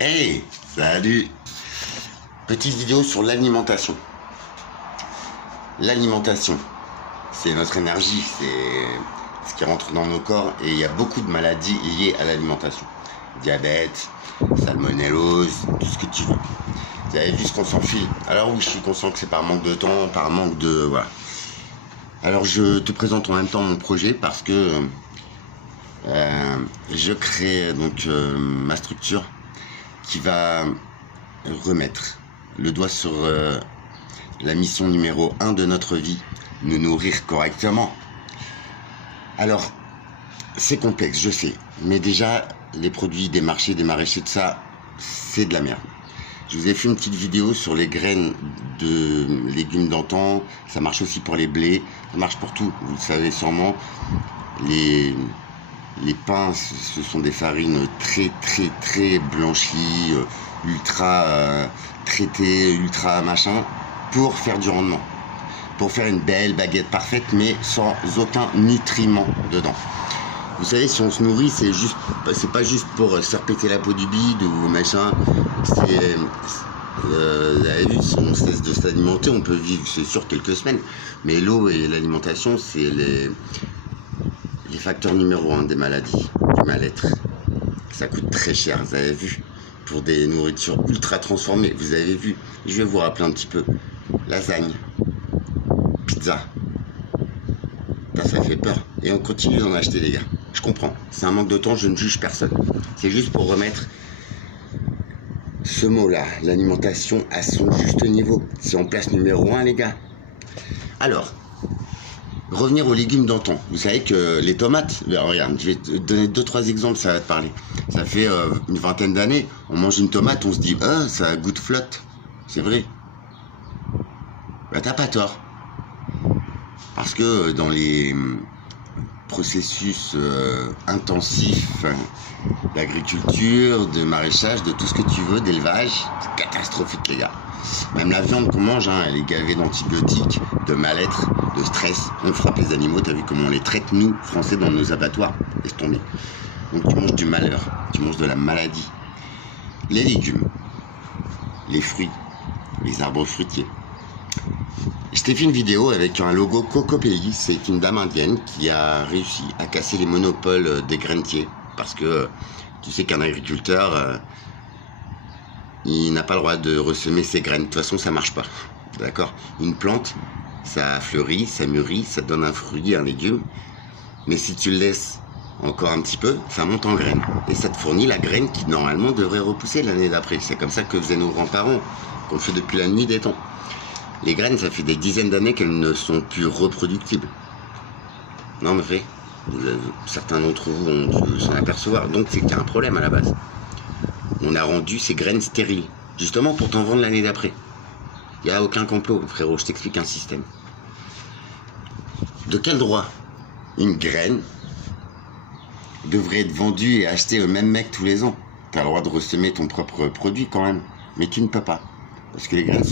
Hey, salut. Petite vidéo sur l'alimentation. L'alimentation, c'est notre énergie, c'est ce qui rentre dans nos corps et il y a beaucoup de maladies liées à l'alimentation. Diabète, salmonellose, tout ce que tu veux. Vous avez vu ce qu'on s'enfile. Alors oui, je suis conscient que c'est par manque de temps, par manque de... Voilà. Alors je te présente en même temps mon projet parce que je crée donc ma structure qui va remettre le doigt sur la mission numéro 1 de notre vie, nous nourrir correctement. Alors, c'est complexe, je sais, mais déjà, les produits des marchés, des maraîchers, de ça, c'est de la merde. Je vous ai fait une petite vidéo sur les graines de légumes d'antan, ça marche aussi pour les blés, ça marche pour tout, vous le savez sûrement. Les pains, ce sont des farines très blanchies, ultra traitées, ultra machin, pour faire du rendement. Pour faire une belle baguette parfaite, mais sans aucun nutriment dedans. Vous savez, si on se nourrit, c'est pas juste pour se faire péter la peau du bide ou machin. Vous avez vu, si on cesse de s'alimenter, on peut vivre, c'est sûr, quelques semaines. Mais l'eau et l'alimentation, c'est les facteurs numéro 1 des maladies, du mal-être. Ça coûte très cher, vous avez vu, pour des nourritures ultra transformées. Vous avez vu, je vais vous rappeler un petit peu. Lasagne, pizza, ça fait peur. Et on continue d'en acheter, les gars. Je comprends, c'est un manque de temps, je ne juge personne. C'est juste pour remettre ce mot-là, l'alimentation, à son juste niveau. C'est en place numéro 1, les gars. Alors, revenir aux légumes d'antan. Vous savez que les tomates, regarde, je vais te donner 2-3 exemples, ça va te parler. Ça fait une vingtaine d'années, on mange une tomate, on se dit, ah, ça goûte flotte. C'est vrai. Bah, t'as pas tort. Parce que dans les processus intensifs d'agriculture, de maraîchage, de tout ce que tu veux, d'élevage, c'est catastrophique, les gars. Même la viande qu'on mange, hein, elle est gavée d'antibiotiques, de mal-être, de stress. On frappe les animaux, t'as vu comment on les traite, nous, Français, dans nos abattoirs. Laisse tomber. Donc tu manges du malheur, tu manges de la maladie. Les légumes, les fruits, les arbres fruitiers. Je t'ai fait une vidéo avec un logo Cocopelli, c'est une dame indienne qui a réussi à casser les monopoles des grainetiers. Parce que tu sais qu'un agriculteur, il n'a pas le droit de ressemer ses graines. De toute façon, ça marche pas. D'accord? Une plante, ça fleurit, ça mûrit, ça donne un fruit, un légume. Mais si tu le laisses encore un petit peu, ça monte en graine. Et ça te fournit la graine qui, normalement, devrait repousser l'année d'après. C'est comme ça que faisaient nos grands-parents, qu'on fait depuis la nuit des temps. Les graines, ça fait des dizaines d'années qu'elles ne sont plus reproductibles. Non, mais vrai. Certains d'entre vous ont dû s'en apercevoir. Donc, c'est qu'il y a un problème à la base. On a rendu ces graines stériles, justement pour t'en vendre l'année d'après. Il n'y a aucun complot, frérot, je t'explique un système. De quel droit une graine devrait être vendue et achetée au même mec tous les ans? Tu as le droit de ressemer ton propre produit quand même, mais tu ne peux pas. Parce que les graines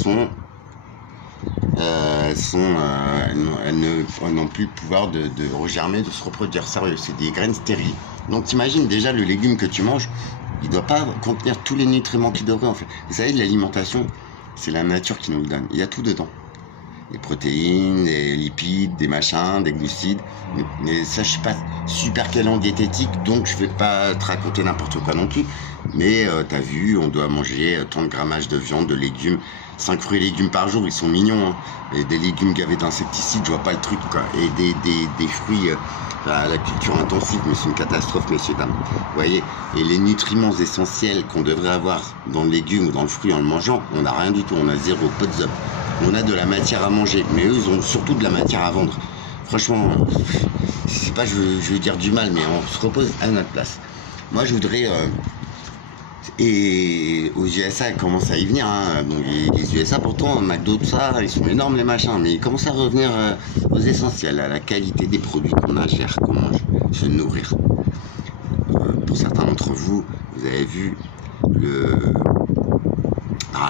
elles n'ont plus le pouvoir de regermer, de se reproduire. Sérieux, c'est des graines stériles. Donc t'imagines déjà le légume que tu manges, il ne doit pas contenir tous les nutriments qu'il devrait en fait. Vous savez, l'alimentation, c'est la nature qui nous le donne. Il y a tout dedans. Des protéines, des lipides, des machins, des glucides. Mais ça, je suis pas super calé en diététique, donc je vais pas te raconter n'importe quoi non plus. Mais t'as vu, on doit manger tant de grammage de viande, de légumes. 5 fruits et légumes par jour, ils sont mignons, hein. Et des légumes gavés d'insecticides, je vois pas le truc, quoi. Et des fruits à la culture intensive, mais c'est une catastrophe, messieurs, dames. Vous voyez, et les nutriments essentiels qu'on devrait avoir dans le légume ou dans le fruit en le mangeant, on n'a rien du tout, on a zéro, pas de zop. On a de la matière à manger, mais eux, ils ont surtout de la matière à vendre. Franchement, c'est pas, je veux dire du mal, mais on se repose à notre place. Moi, je voudrais... Et aux USA, ils commencent à y venir. Hein. Donc, les USA, pourtant, McDo, tout ça, ils sont énormes, les machins. Mais ils commencent à revenir aux essentiels, à la qualité des produits qu'on ingère, qu'on mange, se nourrir. Pour certains d'entre vous, vous avez vu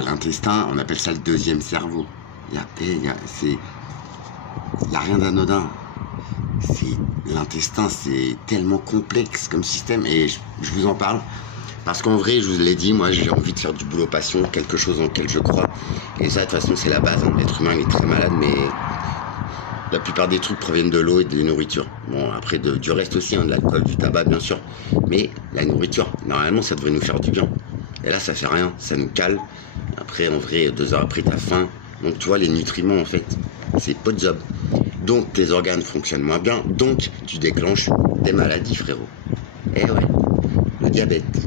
l'intestin, on appelle ça le deuxième cerveau. Il y a rien d'anodin. L'intestin, c'est tellement complexe comme système. Et je vous en parle Parce qu'en vrai, je vous l'ai dit, moi j'ai envie de faire du boulot passion, quelque chose en lequel je crois. Et ça, de toute façon, c'est la base. Hein. L'être humain, il est très malade, mais la plupart des trucs proviennent de l'eau et des nourritures. Bon, après, du reste aussi, hein, de l'alcool, du tabac, bien sûr. Mais la nourriture, normalement, ça devrait nous faire du bien. Et là, ça fait rien, ça nous cale. Après, en vrai, 2 heures après, t'as faim. Donc, tu vois, les nutriments, en fait, c'est pas de job. Donc, tes organes fonctionnent moins bien. Donc, tu déclenches des maladies, frérot. Eh ouais, le diabète.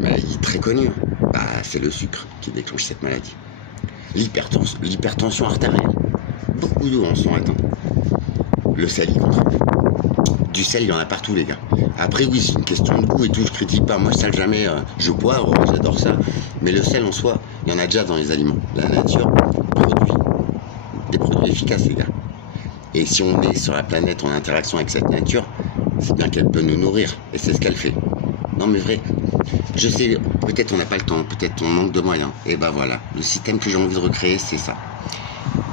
Maladie très connue. Bah, c'est le sucre qui déclenche cette maladie. L'hypertension artérielle. Beaucoup d'eau en sont atteints. Le sel y contribue. Du sel, il y en a partout, les gars. Après, oui, c'est une question de goût et tout. Je critique pas. Moi, je sale jamais. Je poivre, j'adore ça. Mais le sel en soi, il y en a déjà dans les aliments. La nature produit des produits efficaces, les gars. Et si on est sur la planète en interaction avec cette nature, c'est bien qu'elle peut nous nourrir. Et c'est ce qu'elle fait. Non, mais vrai. Je sais, peut-être on n'a pas le temps, peut-être on manque de moyens. Et ben voilà, le système que j'ai envie de recréer, c'est ça.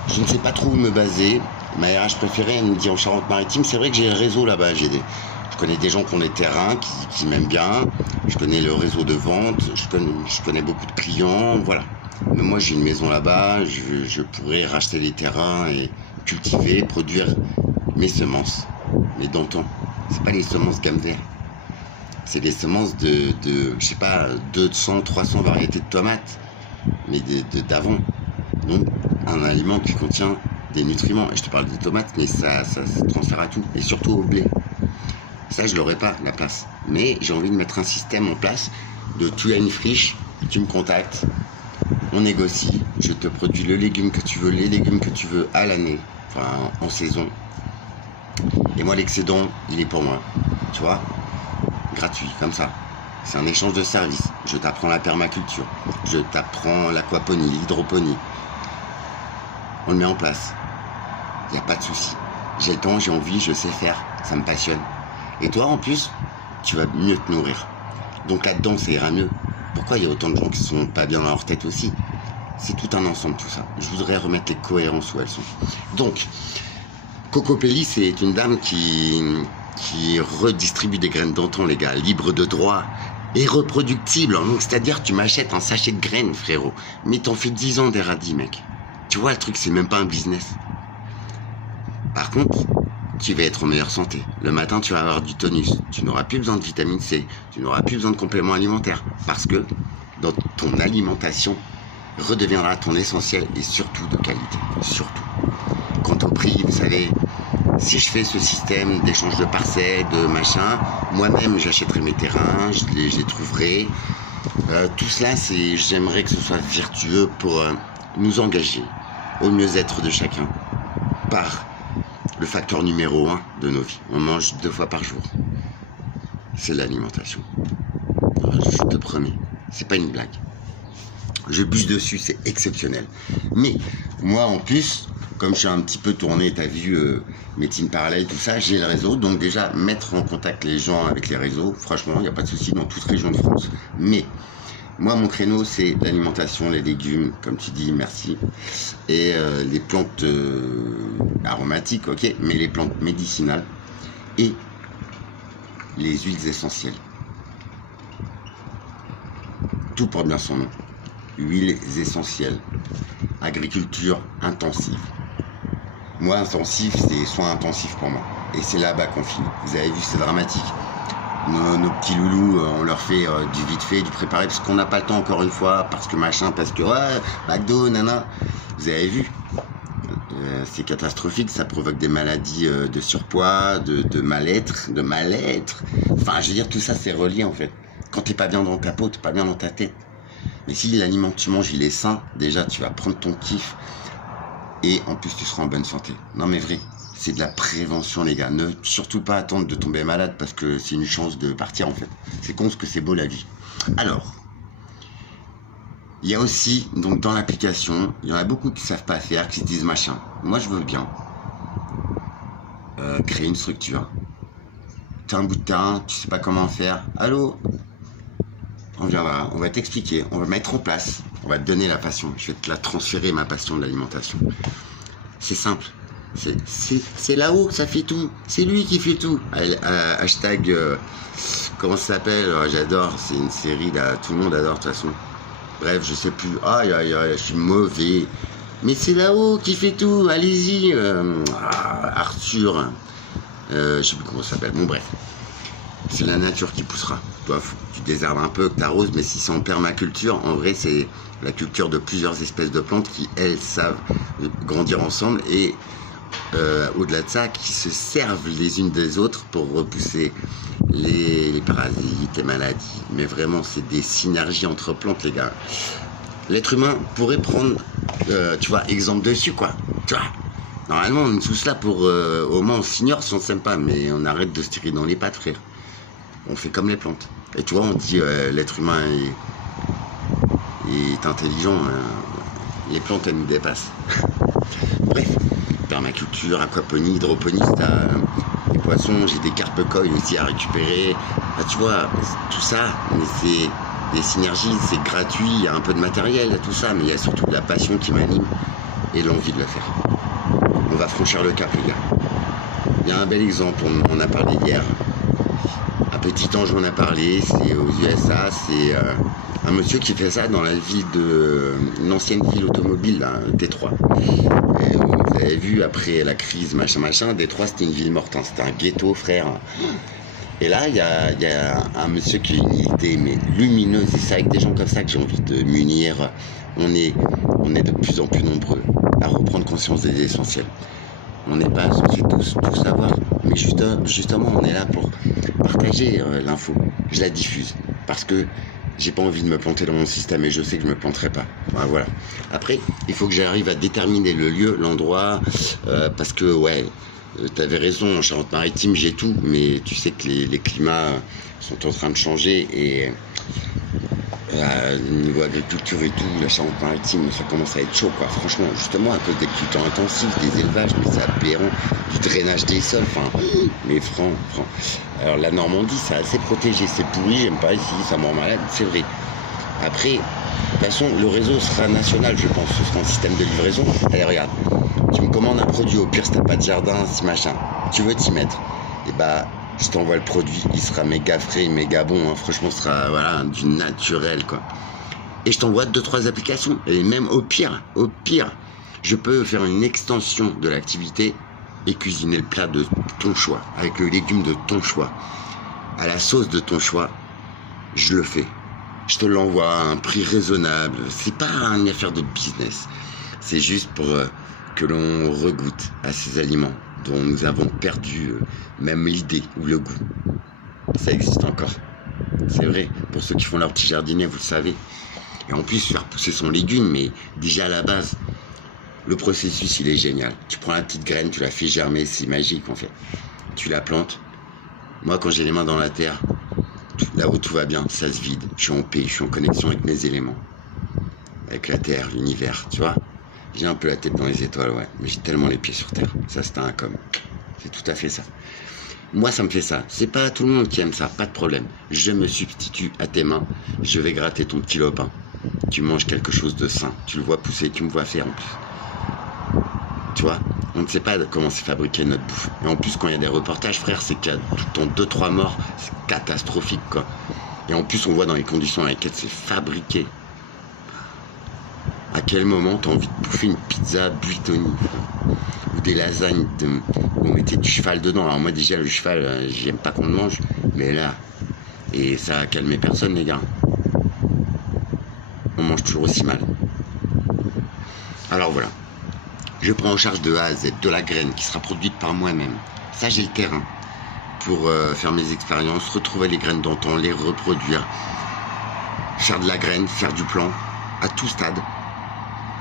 Je ne sais pas trop où me baser. Ma RH préférée, elle me dit en Charente-Maritime, c'est vrai que j'ai le réseau là-bas. Je connais des gens qui ont des terrains, qui m'aiment bien. Je connais le réseau de vente, je connais beaucoup de clients, voilà. Mais moi, j'ai une maison là-bas, je pourrais racheter des terrains et cultiver, produire mes semences. Mais dans le temps, c'est pas les semences gamme vert. C'est des semences de je sais pas, 200, 300 variétés de tomates, mais d'avant. Donc, un aliment qui contient des nutriments. Et je te parle des tomates, mais ça se transfère à tout. Et surtout au blé. Ça, je l'aurais pas, la place. Mais j'ai envie de mettre un système en place de tu as une friche, tu me contactes, on négocie, je te produis le légume que tu veux, les légumes que tu veux à l'année, enfin en saison. Et moi, l'excédent, il est pour moi. Tu vois ? Gratuit, comme ça. C'est un échange de services. Je t'apprends la permaculture, je t'apprends l'aquaponie, l'hydroponie. On le met en place. Il n'y a pas de souci. J'ai le temps, j'ai envie, je sais faire. Ça me passionne. Et toi, en plus, tu vas mieux te nourrir. Donc là-dedans, ça ira mieux. Pourquoi il y a autant de gens qui sont pas bien dans leur tête aussi ? C'est tout un ensemble, tout ça. Je voudrais remettre les cohérences où elles sont. Donc, Coco Pelli, c'est une dame qui redistribue des graines d'antan, les gars, libre de droit et reproductible. Donc, c'est-à-dire, tu m'achètes un sachet de graines, frérot, mais t'en fais 10 ans des radis, mec. Tu vois, le truc, c'est même pas un business. Par contre, tu vas être en meilleure santé. Le matin, tu vas avoir du tonus. Tu n'auras plus besoin de vitamine C. Tu n'auras plus besoin de compléments alimentaires. Parce que dans ton alimentation redeviendra ton essentiel et surtout de qualité. Surtout. Quant au prix, vous savez, si je fais ce système d'échange de parcelles, de machin, moi-même j'achèterai mes terrains, je les trouverai. Tout cela, j'aimerais que ce soit vertueux pour nous engager au mieux-être de chacun par le facteur numéro 1 de nos vies. On mange 2 fois par jour. C'est l'alimentation. Je te promets, c'est pas une blague. Je buse dessus, c'est exceptionnel. Mais moi en plus, comme je suis un petit peu tourné, t'as vu, médecine parallèle, tout ça, j'ai le réseau. Donc déjà, mettre en contact les gens avec les réseaux, franchement, il n'y a pas de souci dans toute région de France. Mais moi, mon créneau, c'est l'alimentation, les légumes, comme tu dis, merci. Et les plantes aromatiques, ok, mais les plantes médicinales et les huiles essentielles. Tout porte bien son nom. Huiles essentielles. Agriculture intensive. Moi, intensif, c'est soins intensifs pour moi. Et c'est là-bas qu'on finit. Vous avez vu, c'est dramatique. Nos petits loulous, on leur fait du vite fait, du préparé, parce qu'on n'a pas le temps encore une fois, parce que machin, parce que ouais, McDo, nana. Vous avez vu, c'est catastrophique, ça provoque des maladies de surpoids, de mal-être, Enfin, je veux dire, tout ça, c'est relié en fait. Quand t'es pas bien dans ta peau, t'es pas bien dans ta tête. Mais si l'aliment que tu manges, il est sain, déjà, tu vas prendre ton kiff, et en plus, tu seras en bonne santé. Non mais vrai. C'est de la prévention, les gars. Ne surtout pas attendre de tomber malade parce que c'est une chance de partir, en fait. C'est con ce que c'est beau, la vie. Alors, il y a aussi, donc dans l'application, il y en a beaucoup qui ne savent pas faire, qui se disent machin. Moi, je veux bien créer une structure. Tu as un bout de terrain, tu sais pas comment faire. Allô ? On viendra, on va t'expliquer, on va mettre en place, on va te donner la passion. Je vais te la transférer, ma passion de l'alimentation. C'est simple. C'est là-haut que ça fait tout. C'est lui qui fait tout. Hashtag Comment ça s'appelle? J'adore, c'est une série là, tout le monde adore de toute façon. Bref, je sais plus. Aïe aïe aïe, je suis mauvais. Mais c'est là-haut qui fait tout, allez-y. Arthur. Je sais plus comment ça s'appelle. Bon bref. C'est la nature qui poussera. Toi, faut que tu désherbes un peu, que tu arroses, mais si c'est en permaculture, en vrai, c'est la culture de plusieurs espèces de plantes qui, elles, savent grandir ensemble et au-delà de ça, qui se servent les unes des autres pour repousser les parasites, les maladies. Mais vraiment, c'est des synergies entre plantes, les gars. L'être humain pourrait prendre, tu vois, exemple dessus, quoi. Tu vois, normalement, on est tous là pour, au moins, on s'ignore si on s'aime pas, mais on arrête de se tirer dans les pattes, frère. On fait comme les plantes. Et tu vois, on dit l'être humain est intelligent, les plantes, elles nous dépassent. Bref, permaculture, aquaponie, hydroponie, t'as des poissons, j'ai des carpe-koi aussi à récupérer. Bah, tu vois, tout ça, mais c'est des synergies, c'est gratuit, il y a un peu de matériel, il y a tout ça, mais il y a surtout de la passion qui m'anime et l'envie de le faire. On va franchir le cap, les gars. Il y a un bel exemple, on a parlé hier. Petit Ange, on a parlé, c'est aux USA, c'est un monsieur qui fait ça dans la ville de une ancienne ville automobile, là, Détroit. Et vous avez vu, après la crise, machin, Détroit, c'était une ville morte, hein, c'était un ghetto, frère. Et là, il y a un monsieur qui a une idée, mais lumineuse, et c'est avec des gens comme ça que j'ai envie de m'unir. On est de plus en plus nombreux à reprendre conscience des essentiels. On n'est pas censé tous savoir, mais justement, on est là pour partager l'info. Je la diffuse parce que j'ai pas envie de me planter dans mon système et je sais que je me planterai pas. Voilà. Après, il faut que j'arrive à déterminer le lieu, l'endroit, parce que ouais, t'avais raison. En Charente-Maritime, j'ai tout, mais tu sais que les climats sont en train de changer et niveau agriculture et tout, la Charente-Maritime, ça commence à être chaud, quoi. Franchement, justement, à cause des cultures intensives, des élevages, mais c'est aberrant, du drainage des sols, enfin, mais franc. Alors, la Normandie, c'est assez protégé, c'est pourri, j'aime pas ici, ça me rend malade, c'est vrai. Après, de toute façon, le réseau sera national, je pense, ce sera un système de livraison. Allez, regarde, tu me commandes un produit, au pire, si t'as pas de jardin, si machin, tu veux t'y mettre, et bah, je t'envoie le produit, il sera méga frais, méga bon, hein. Franchement, ce sera voilà, du naturel, quoi. Et je t'envoie 2-3 applications, et même au pire, je peux faire une extension de l'activité et cuisiner le plat de ton choix, avec le légume de ton choix, à la sauce de ton choix, je le fais. Je te l'envoie à un prix raisonnable, c'est pas une affaire de business, c'est juste pour que l'on regoute à ces aliments dont nous avons perdu même l'idée ou le goût. Ça existe encore. C'est vrai, pour ceux qui font leur petit jardinier, vous le savez. Et en plus, faire pousser son légume, mais déjà à la base, le processus, il est génial. Tu prends la petite graine, tu la fais germer, c'est magique en fait. Tu la plantes. Moi, quand j'ai les mains dans la terre, là où tout va bien, ça se vide. Je suis en paix, je suis en connexion avec mes éléments. Avec la terre, l'univers, tu vois. J'ai un peu la tête dans les étoiles, ouais, mais j'ai tellement les pieds sur terre. Ça, c'est un com. C'est tout à fait ça. Moi, ça me fait ça. C'est pas tout le monde qui aime ça, pas de problème. Je me substitue à tes mains. Je vais gratter ton petit lopin. Tu manges quelque chose de sain. Tu le vois pousser, tu me vois faire en plus. Tu vois, on ne sait pas comment c'est fabriqué notre bouffe. Et en plus, quand il y a des reportages, frère, c'est qu'il y a tout le temps 2-3 morts. C'est catastrophique, quoi. Et en plus, on voit dans les conditions dans lesquelles c'est fabriqué. À quel moment t'as envie de bouffer une pizza buitoni ou des lasagnes où on mettait du cheval dedans. Alors moi déjà le cheval, j'aime pas qu'on le mange, mais là, et ça a calmé personne les gars. On mange toujours aussi mal. Alors voilà, je prends en charge de A à Z, de la graine qui sera produite par moi-même. Ça j'ai le terrain pour faire mes expériences, retrouver les graines d'antan, les reproduire, faire de la graine, faire du plan à tout stade.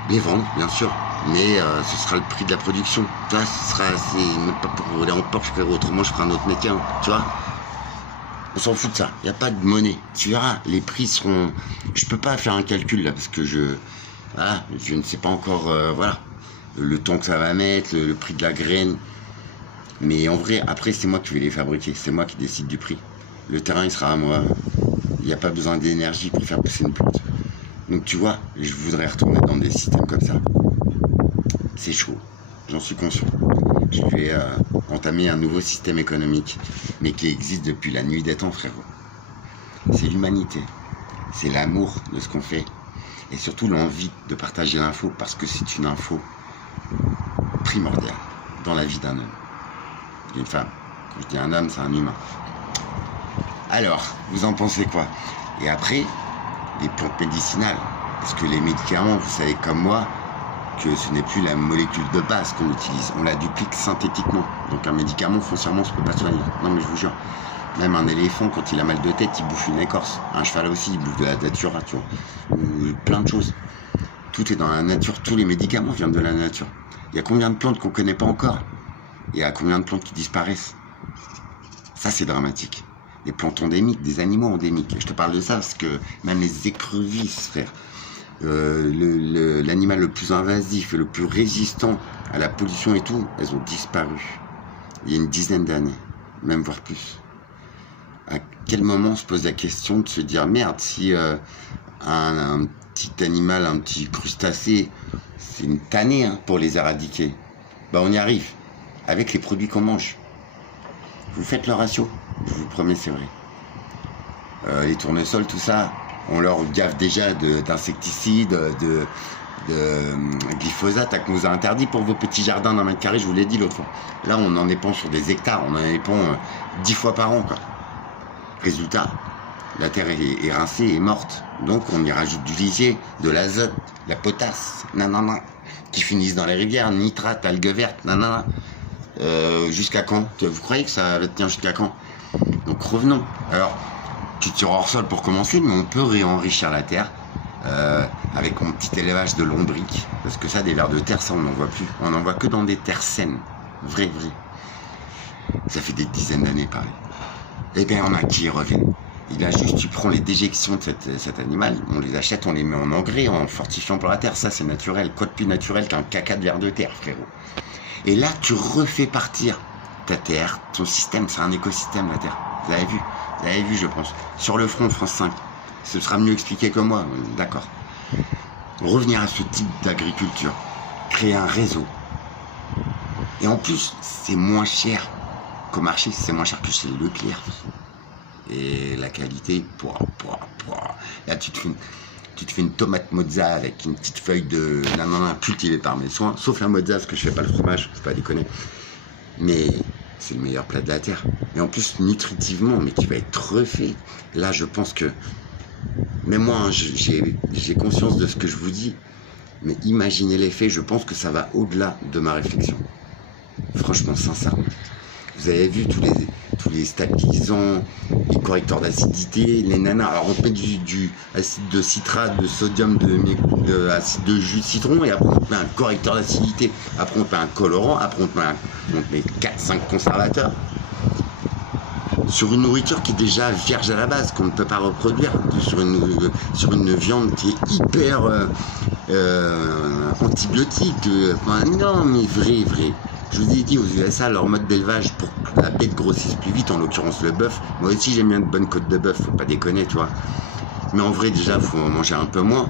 Les vendre, bien sûr, mais ce sera le prix de la production. Tu vois, ce sera, c'est même pas pour rouler en Porsche, frérot, autrement je ferai un autre métier, hein, tu vois. On s'en fout de ça, il n'y a pas de monnaie. Tu verras, les prix seront... Je peux pas faire un calcul là, parce que je ne sais pas encore, voilà, le temps que ça va mettre, le prix de la graine. Mais en vrai, après, c'est moi qui vais les fabriquer, c'est moi qui décide du prix. Le terrain, il sera à moi. Il n'y a pas besoin d'énergie pour faire pousser une plante. Donc tu vois, je voudrais retourner dans des systèmes comme ça. C'est chaud, j'en suis conscient. Je vais entamer un nouveau système économique, mais qui existe depuis la nuit des temps, frérot. c'est l'humanité. C'est l'amour de ce qu'on fait. Et surtout l'envie de partager l'info, parce que c'est une info primordiale dans la vie d'un homme, d'une femme. Quand je dis un homme, c'est un humain. Alors, vous en pensez quoi? Et après, les plantes médicinales. Parce que les médicaments, vous savez comme moi, que ce n'est plus la molécule de base qu'on utilise. On la duplique synthétiquement. Donc un médicament, foncièrement, ça ne peut pas soigner. Non mais je vous jure. Même un éléphant, quand il a mal de tête, il bouffe une écorce. Un cheval aussi, il bouffe de la datura, tu vois. Ou plein de choses. Tout est dans la nature. Tous les médicaments viennent de la nature. Il y a combien de plantes qu'on ne connaît pas encore? Il y a combien de plantes qui disparaissent? Ça, c'est dramatique. Des plantes endémiques, des animaux endémiques. Je te parle de ça parce que même les écrevisses, frère, l'animal le plus invasif et le plus résistant à la pollution et tout, elles ont disparu. Il y a une dizaine d'années, même voire plus. À quel moment on se pose la question de se dire merde, si un petit animal, un petit crustacé, c'est une tannée hein, pour les éradiquer. Bah on y arrive, avec les produits qu'on mange. Vous faites le ratio, je vous promets, c'est vrai. Les tournesols, tout ça, on leur gaffe déjà d'insecticides, de glyphosate qu'on vous a interdit pour vos petits jardins d'un mètre carré, je vous l'ai dit l'autre fois. Là, on en épand sur des hectares, on en épand 10 fois par an, quoi. Résultat, la terre est rincée et morte. Donc, on y rajoute du lisier, de l'azote, de la potasse, nanana, qui finissent dans les rivières, nitrate, algues vertes, nanana. Jusqu'à quand? Vous croyez que ça va tenir jusqu'à quand? Donc, revenons. Alors, tu tires hors sol pour commencer, mais on peut réenrichir la terre avec mon petit élevage de lombriques. Parce que ça, des vers de terre, ça, on n'en voit plus. On n'en voit que dans des terres saines. Vrai. Ça fait des dizaines d'années, pareil. Eh bien, on a qui y reviennent. Il a juste, tu prends les déjections de cet animal, on les achète, on les met en engrais, en fortifiant pour la terre. Ça, c'est naturel. Quoi de plus naturel qu'un caca de vers de terre, frérot? Et là, tu refais partir ta terre, ton système. C'est un écosystème, la terre. Vous avez vu, je pense. Sur le front, France 5. Ce sera mieux expliqué que moi, d'accord. Revenir à ce type d'agriculture. Créer un réseau. Et en plus, c'est moins cher qu'au marché. C'est moins cher que chez Leclerc. Et la qualité, là, tu te fais une tomate mozza avec une petite feuille de nanana cultivée par mes soins. Sauf la mozza, parce que je fais pas le fromage, faut pas déconner. Mais c'est le meilleur plat de la terre. Et en plus, nutritivement, mais qui va être refait. Là, je pense que... Mais moi, hein, j'ai conscience de ce que je vous dis. Mais imaginez l'effet, je pense que ça va au-delà de ma réflexion. Franchement, sincèrement. Vous avez vu tous les stabilisants, les correcteurs d'acidité, les nanas. Alors on met du acide de citrate, de sodium, de acide de jus de citron, et après on met un correcteur d'acidité, après on met un colorant, après on met 4-5 conservateurs. Sur une nourriture qui est déjà vierge à la base, qu'on ne peut pas reproduire, sur une viande qui est hyper antibiotique. Non mais vrai. Je vous ai dit, aux USA, leur mode d'élevage pour que la bête grossisse plus vite, en l'occurrence le bœuf. Moi aussi, j'aime bien de bonnes côtes de bœuf, faut pas déconner, tu vois. Mais en vrai, déjà, faut manger un peu moins.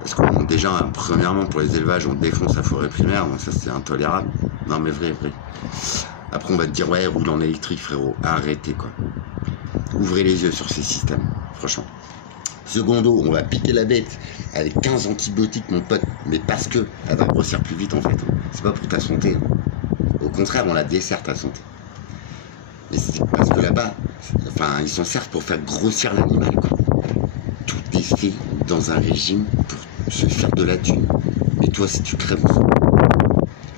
Parce que déjà, premièrement, pour les élevages, on défonce la forêt primaire, donc ça, c'est intolérable. Non, mais vrai. Après, on va te dire, ouais, roule en électrique, frérot. Arrêtez, quoi. Ouvrez les yeux sur ces systèmes, franchement. Secondo, on va piquer la bête avec 15 antibiotiques, mon pote, mais parce que elle va grossir plus vite, en fait. C'est pas pour ta santé. Au contraire, on la dessert, ta santé. Mais c'est parce que là-bas, enfin, ils s'en servent pour faire grossir l'animal, quoi. Tout est fait dans un régime pour se faire de la thune. Et toi, si tu crèves,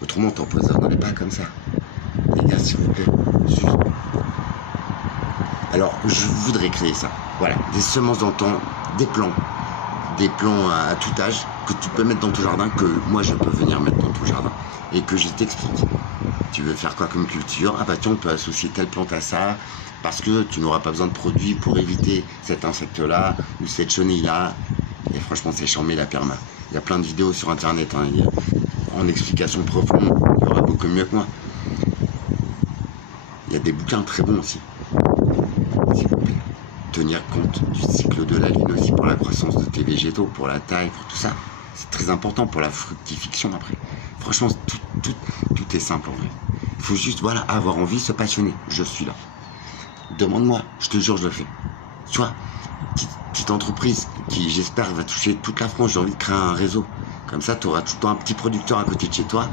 autrement, t'empoisonnerais pas comme ça. Les gars, s'il vous plaît, juste. Alors, je voudrais créer ça. Voilà, des semences d'antan, des plants à tout âge que tu peux mettre dans ton jardin, que moi je peux venir mettre dans ton jardin et que je t'explique. Tu veux faire quoi comme culture? Ah bah tiens, on peut associer telle plante à ça parce que tu n'auras pas besoin de produits pour éviter cet insecte-là ou cette chenille-là. Et franchement, c'est charmé la perma. Il y a plein de vidéos sur internet hein, en explication profonde. Il y aura beaucoup mieux que moi. Il y a des bouquins très bons aussi. S'il vous plaît. Tenir compte du cycle de la lune aussi pour la croissance de tes végétaux, pour la taille, pour tout ça. C'est très important pour la fructification après. Franchement, tout est simple en vrai. Il faut juste avoir envie, se passionner. Je suis là. Demande-moi, je te jure, je le fais. Tu vois, petite entreprise qui, j'espère, va toucher toute la France. J'ai envie de créer un réseau. Comme ça, tu auras tout le temps un petit producteur à côté de chez toi.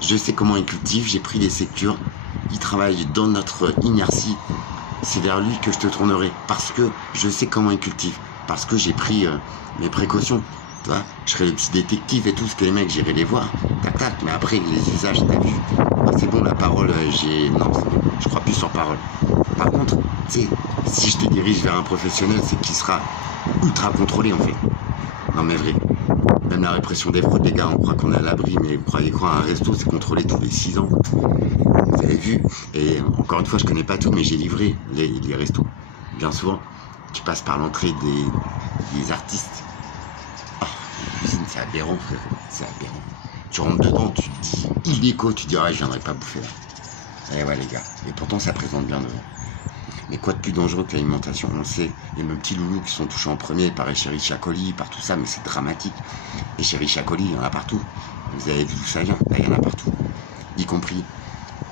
Je sais comment il cultive, j'ai pris les secteurs. Il travaille dans notre inertie. C'est vers lui que je te tournerai. Parce que je sais comment il cultive. Parce que j'ai pris mes précautions. Tu vois, je serai le petit détective et tout, ce que les mecs, j'irai les voir. Tac, tac. Mais après, les usages, t'as vu. C'est bon, la parole, non, c'est bon. Je crois plus sur parole. Par contre, tu sais, si je te dirige vers un professionnel, c'est qu'il sera ultra contrôlé, en fait. Non, mais vrai. Même la répression des fraudes, les gars, on croit qu'on est à l'abri, mais vous croyez quoi, un resto, c'est contrôlé tous les 6 ans. Vous avez vu. Et encore une fois, je connais pas tout, mais j'ai livré les restos. Bien souvent, tu passes par l'entrée des artistes. Oh, la cuisine, c'est aberrant, frère. C'est aberrant. Tu rentres dedans, tu te dis illico, tu dis, ah, je viendrai pas bouffer là. Eh ouais, les gars. Et pourtant, ça présente bien devant. Mais quoi de plus dangereux que l'alimentation? On le sait, il y a mes petits loulous qui sont touchés en premier par Escherichia coli, par tout ça, mais c'est dramatique. Escherichia coli, il y en a partout. Vous avez vu d'où ça vient? Là, il y en a partout. Y compris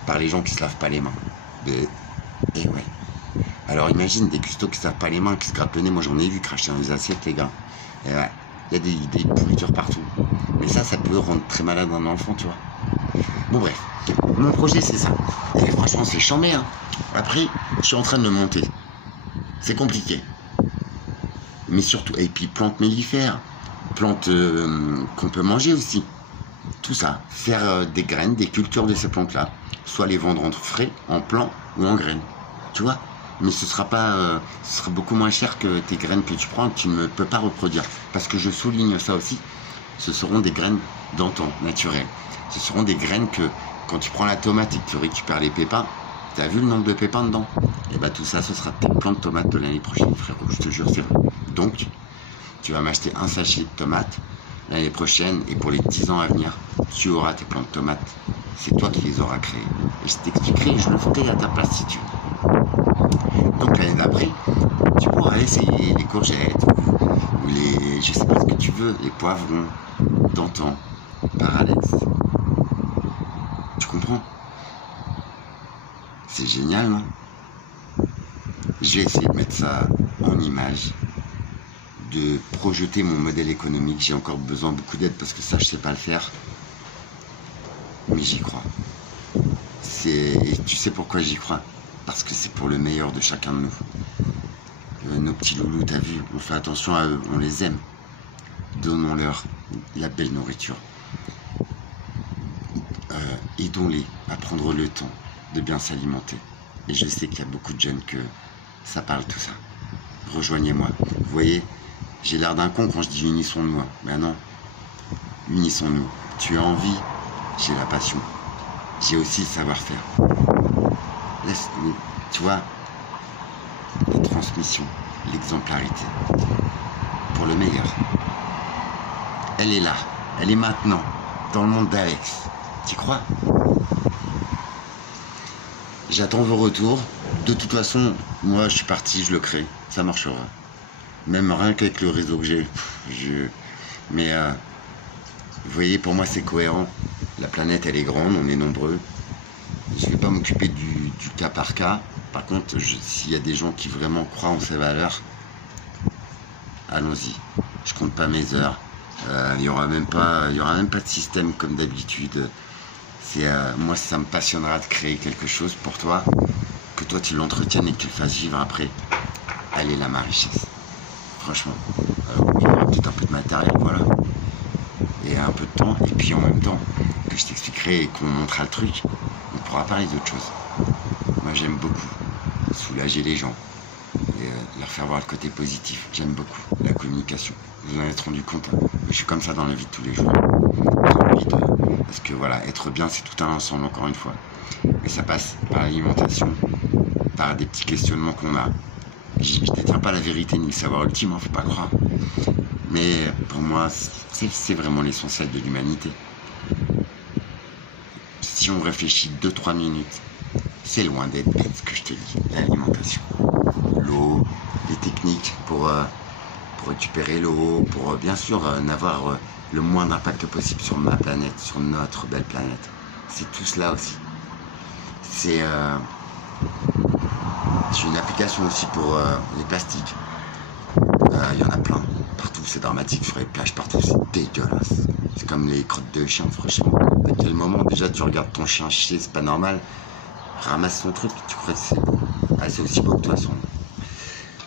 par les gens qui se lavent pas les mains. Et ouais. Alors imagine des custos qui se lavent pas les mains, qui se grattent le nez. Moi, j'en ai vu cracher dans les assiettes, les gars. Et ouais. Il y a des pourritures partout. Mais ça peut rendre très malade un enfant, tu vois. Bon, bref. Mon projet, c'est ça. Et franchement, c'est chambé, hein. Après, je suis en train de le monter. C'est compliqué. Mais surtout, et puis plantes mellifères, plantes qu'on peut manger aussi. Tout ça. Faire des graines, des cultures de ces plantes-là. Soit les vendre en frais, en plant ou en graines. Tu vois? Mais ce sera beaucoup moins cher que tes graines que tu prends et que tu ne peux pas reproduire. Parce que je souligne ça aussi. Ce seront des graines d'antan, naturelles. Ce seront des graines que, quand tu prends la tomate et que tu récupères les pépins, tu as vu le nombre de pépins dedans? Et bah tout ça, ce sera tes plants de tomates de l'année prochaine, frérot, je te jure, c'est vrai. Donc, tu vas m'acheter un sachet de tomates l'année prochaine, et pour les 10 ans à venir, tu auras tes plants de tomates. C'est toi qui les auras créés. Et je t'expliquerai, je le ferai à ta place si tu veux. Donc l'année d'après, tu pourras essayer les courgettes, ou les, je sais pas ce que tu veux, les poivrons, d'antan, parallaxe. Tu comprends? C'est génial, non? Je vais essayer de mettre ça en image, de projeter mon modèle économique. J'ai encore besoin beaucoup d'aide parce que ça, je sais pas le faire. Mais j'y crois. Et tu sais pourquoi j'y crois? Parce que c'est pour le meilleur de chacun de nous. Nos petits loulous, t'as vu, on fait attention à eux, on les aime. Donnons-leur la belle nourriture. Aidons-les à prendre le temps de bien s'alimenter. Et je sais qu'il y a beaucoup de jeunes que ça parle tout ça. Rejoignez-moi. Vous voyez, j'ai l'air d'un con quand je dis unissons-nous. Mais non, unissons-nous. Tu as envie, j'ai la passion. J'ai aussi le savoir-faire. Laisse-nous, tu vois, la transmission, l'exemplarité. Pour le meilleur. Elle est là, elle est maintenant, dans le monde d'Alex. T'y crois? J'attends vos retours. De toute façon, moi je suis parti, je le crée. Ça marchera. Même rien qu'avec le réseau que j'ai. Mais vous voyez, pour moi c'est cohérent. La planète elle est grande, on est nombreux. Je vais pas m'occuper du cas par cas. Par contre, s'il y a des gens qui vraiment croient en ces valeurs, allons-y. Je compte pas mes heures. Il y aura même pas de système comme d'habitude. Moi, ça me passionnera de créer quelque chose pour toi, que toi tu l'entretiennes et que tu le fasses vivre après. Elle est là ma richesse. Franchement. Alors, il y aura peut-être un peu de matériel, voilà. Et un peu de temps. Et puis en même temps, que je t'expliquerai et qu'on montrera le truc, on pourra parler d'autre chose. Moi, j'aime beaucoup soulager les gens et leur faire voir le côté positif. J'aime beaucoup la communication. Vous en êtes rendu compte, hein. Je suis comme ça dans la vie de tous les jours. J'ai envie parce que voilà, être bien, c'est tout un ensemble, encore une fois. Et ça passe par l'alimentation, par des petits questionnements qu'on a. Je ne détiens pas la vérité ni le savoir ultime, hein, faut pas croire. Mais pour moi, c'est vraiment l'essentiel de l'humanité. Si on réfléchit 2-3 minutes, c'est loin d'être bête ce que je te dis. L'alimentation, l'eau, les techniques pour récupérer l'eau, pour bien sûr n'avoir le moins d'impact possible sur ma planète, sur notre belle planète. C'est tout cela aussi. C'est une application aussi pour les plastiques. c'est dramatique sur les plages partout, c'est dégueulasse. C'est comme les crottes de chien, franchement. À quel moment déjà tu regardes ton chien chier, c'est pas normal. Ramasse son truc, tu crois que c'est beau. Ah, c'est aussi beau que toi, son.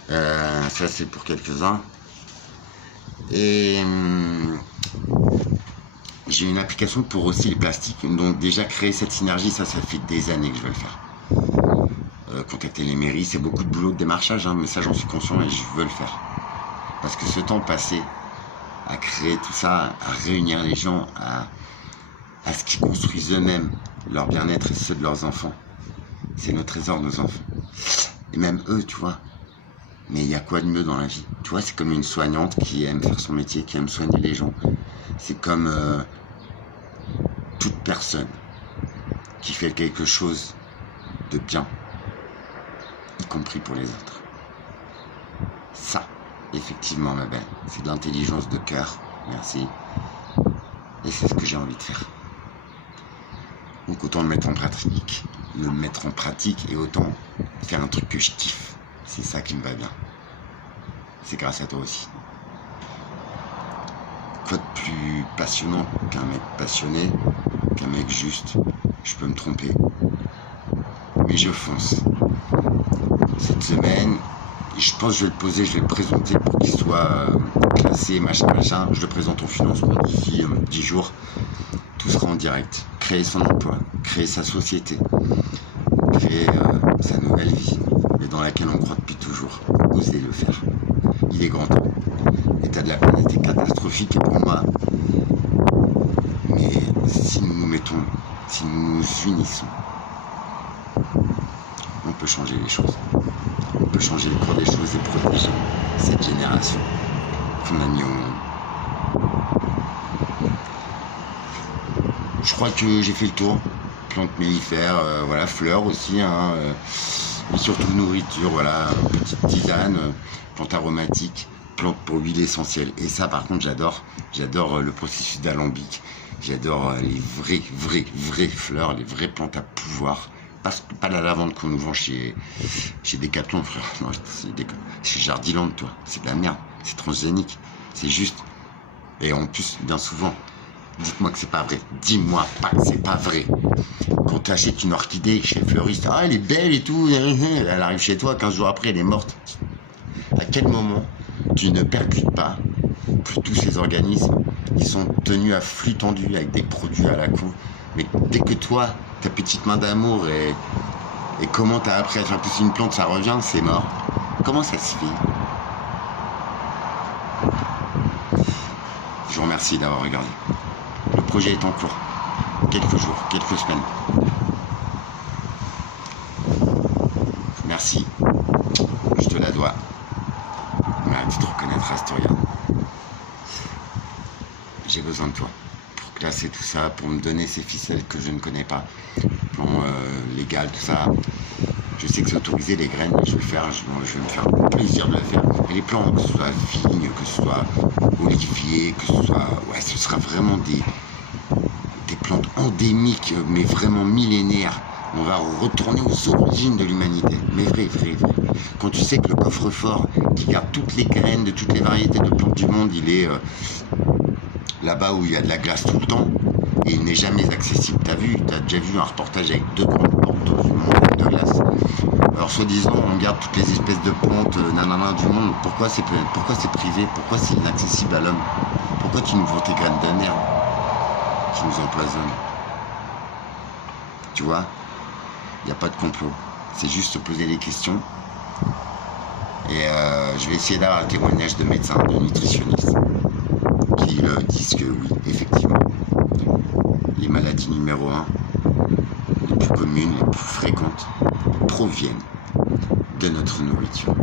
Ça, c'est pour quelques-uns. Et j'ai une application pour aussi les plastiques. Donc déjà créer cette synergie, ça fait des années que je vais le faire. Contacter les mairies, c'est beaucoup de boulot de démarchage, hein, mais ça j'en suis conscient et je veux le faire. Parce que ce temps passé à créer tout ça, à réunir les gens, à ce qu'ils construisent eux-mêmes, leur bien-être et ceux de leurs enfants, c'est notre trésor, nos enfants. Et même eux, tu vois. Mais il y a quoi de mieux dans la vie? Tu vois, c'est comme une soignante qui aime faire son métier, qui aime soigner les gens. C'est comme toute personne qui fait quelque chose de bien, y compris pour les autres. Ça, effectivement, ma belle, c'est de l'intelligence de cœur. Merci. Et c'est ce que j'ai envie de faire. Donc autant le mettre en pratique. Le mettre en pratique et autant faire un truc que je kiffe. C'est ça qui me va bien. C'est grâce à toi aussi. Quoi de plus passionnant qu'un mec passionné, qu'un mec juste? Je peux me tromper. Mais je fonce. Cette semaine, je pense que je vais le poser, je vais le présenter pour qu'il soit classé, machin. Je le présente en financement d'ici 10 jours. Tout sera en direct. Créer son emploi, créer sa société, créer sa nouvelle vie, mais dans laquelle on croit depuis toujours. Oser le faire. Il est grand temps. L'état de la planète est catastrophique pour moi. Mais si nous nous mettons, si nous nous unissons, on peut changer les choses. On peut changer le cours des choses et protéger cette génération qu'on a mis au monde. Je crois que j'ai fait le tour. Plantes mellifères, voilà, fleurs aussi, hein, et surtout nourriture, voilà, petite tisane, plantes aromatiques, plantes pour huile essentielle. Et ça, par contre, j'adore. J'adore le processus d'alambic. J'adore les vraies fleurs, les vraies plantes à pouvoir. Pas la lavande qu'on nous vend chez Decathlon, frère. Non, c'est Jardiland, toi. C'est de la merde. C'est transgénique. C'est juste. Et en plus, bien souvent, dites-moi que c'est pas vrai. Dis-moi pas que c'est pas vrai. Quand tu achètes une orchidée chez le fleuriste, ah, elle est belle et tout, elle arrive chez toi, 15 jours après, elle est morte. À quel moment tu ne percutes pas que tous ces organismes, ils sont tenus à flux tendu avec des produits à la con? Mais dès que toi, ta petite main d'amour et comment t'as appris à faire pousser une plante, ça revient, c'est mort. Comment ça se fait? Je vous remercie d'avoir regardé. Le projet est en cours. Quelques jours, quelques semaines. Merci. Je te la dois. Mais tu te reconnaîtras, Astoria. J'ai besoin de toi pour classer tout ça, pour me donner ces ficelles que je ne connais pas. Plan légal, tout ça. Je sais que c'est autorisé, les graines, je vais le faire, je vais me faire plaisir de le faire. Et les plants, que ce soit vigne, que ce soit olivier, que ce soit... Ouais, ce sera vraiment des plantes endémiques, mais vraiment millénaires. On va retourner aux origines de l'humanité. Mais vrai. Quand tu sais que le coffre-fort qui garde toutes les graines de toutes les variétés de plantes du monde, il est là-bas où il y a de la glace tout le temps, et il n'est jamais accessible. T'as déjà vu un reportage avec 2 grandes portes du monde de glace. Alors soi-disant, on garde toutes les espèces de plantes nanana du monde. Pourquoi c'est privé? Pourquoi c'est inaccessible à l'homme? Pourquoi tu nous vends tes graines de merde qui nous empoisonnent? Tu vois, il n'y a pas de complot. C'est juste se poser des questions. Et je vais essayer d'avoir un témoignage de médecins, de nutritionnistes, qui disent que oui, effectivement, les maladies numéro 1, les plus communes, les plus fréquentes, proviennent de notre nourriture.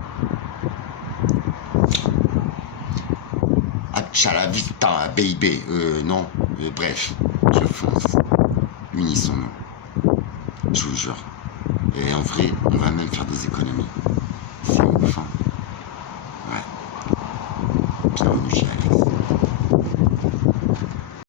Ciao la vista, baby. Non, bref, je fonce. Unissons-nous. Je vous jure. Et en vrai, on va même faire des économies. C'est ouf, hein. Ouais. Bienvenue chez Alex.